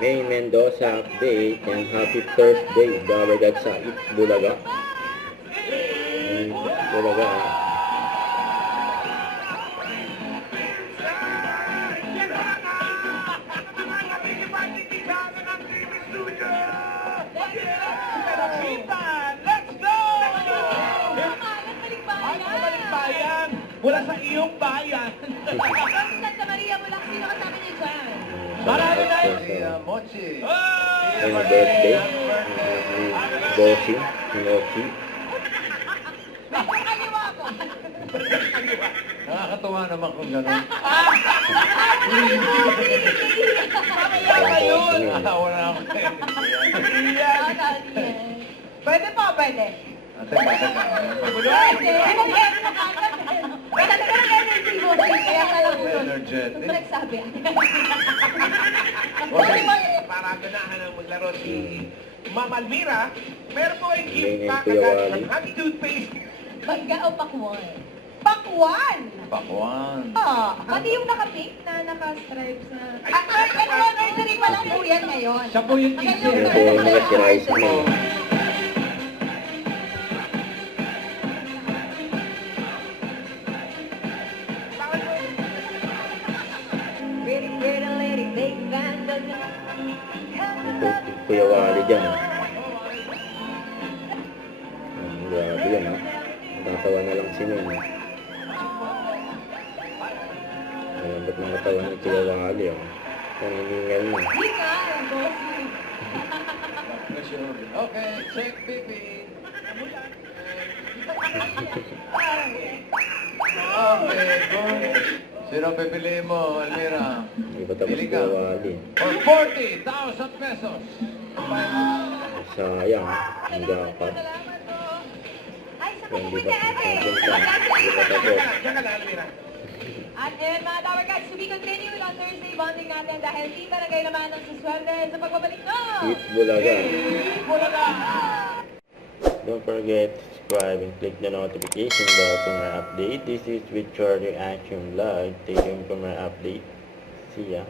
May Mendoza update and happy Thursday. Dawagat sa Itbulaga. Itbulaga. Mula sa iyong bayan. Santa Maria, mula sino kasama niyo dyan? Marami na Mochi. May birthday. Bossy. Mochi. May kaliwa ko. Nakakatawa naman kung gano'n. Wala ako. Pwede po, pwede. Teka. Pwede. Wala na ka energy mo. Kaya ka lang ulo. Energetic. Nagsabi. Para ganahan ang maglaro si Ma'am Almira, meron po ay gift Ganyan, pack Kuya agad Wally. ng Happy Toothpaste. Bagga o pakwan? Pakwan! Pakwan. Pati yung naka-pink na naka-stripes na... Anniversary pa lang po yan ngayon. Siya po yung Ngayon teacher. Yan po ang mga si Rice mo. Pretty, pretty lady, big band of Kuya Wally dyan. Grabe yan ha. Natatawa na lang si Ming. Ba't nakatawa ni Kuya Wally ha. Naniningal mo. Hindi nga, bossy. Okay, check pipi. Okay, good. Sino pipiliin mo, Almira? Hindi pa tapos Pili Kuya ka. Wally. For 40,000 pesos. Sayang ha. Ang dapat. Salamat po. Ay, sa Kung hindi kuya pa ate. hindi pa tapos. Diyan ka na, Almira. At mga Tower Cats, to be continued on Thursday bonding natin dahil Team Barangay naman ang suswerte sa pagbabalik ko. Itbulaga. Bulaga. Don't forget to subscribe and click the notification bell for more update. This is with Charlie Action Vlog. Take you for more update. See ya.